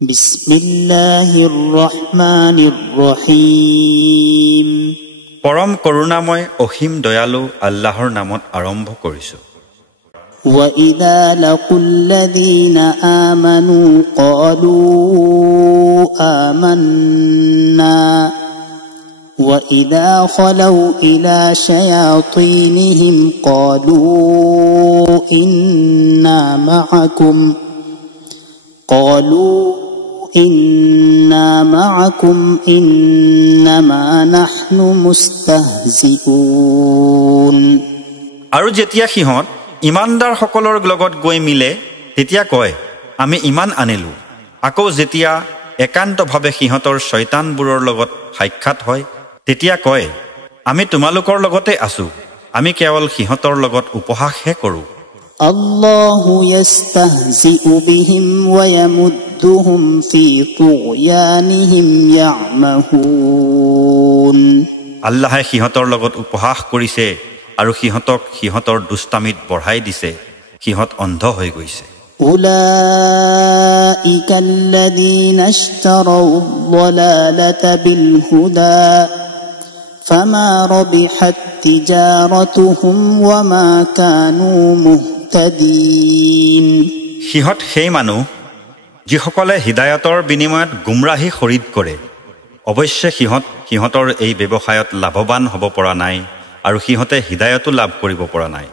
বিসমিল্লাহিৰ ৰহমানিৰ ৰহিম। পৰম কৰুণাময় অসীম দয়ালু আল্লাহৰ নামত আৰম্ভ কৰিছো। وَإِذَا لَقُوا الَّذِينَ آمَنُوا قَالُوا آمَنَّا وَإِذَا خَلَوْا إِلَى شَيَاطِينِهِمْ قَالُوا إِنَّا مَعَكُمْ إِنَّمَا نَحْنُ مُسْتَهْزِئُونَ। আৰু যেতিয়া সিহঁত ইমানদাৰ সকলৰ লগত গৈ মিলে তেতিয়া কয় আমি ইমান আনিলো। আকৌ যেতিয়া একান্তভাৱে সিহঁতৰ শয়তানবোৰৰ লগত সাক্ষাৎ হয় তেতিয়া কয় আমি তোমালোকৰ লগতে আছো, আমি কেৱল সিহঁতৰ লগত উপহাসহে কৰোঁ। আল্লাহু ইয়াস্তাহজিউ বিহিম ওয়া ইয়ামুদ্দুহুম ফি তুগয়ানিহিম ইয়ামাহুন। আল্লাহে সিহঁতৰ লগত উপহাস কৰিছে আৰু সিহঁতক সিহঁতৰ দুষ্টামিত বঢ়াই দিছে, সিহঁত অন্ধ হৈ গৈছে। উলাইকা আল্লাযীনা ইশতাৰাউ আদ-দালালাতা বিল হুদা ফামা ৰাবিহাত তিজাৰাতুহুম ওয়া মা কানু মুহতাদিন। সিহঁত সেই মানুহ যিসকলে হিদায়তৰ বিনিময়ত গুমৰাহী খৰিদ কৰে। অৱশ্যে সিহঁতৰ এই ব্যৱসায়ত লাভৱান হ'ব পৰা নাই আৰু সিহঁতে হিদায়তো লাভ কৰিব পৰা নাই।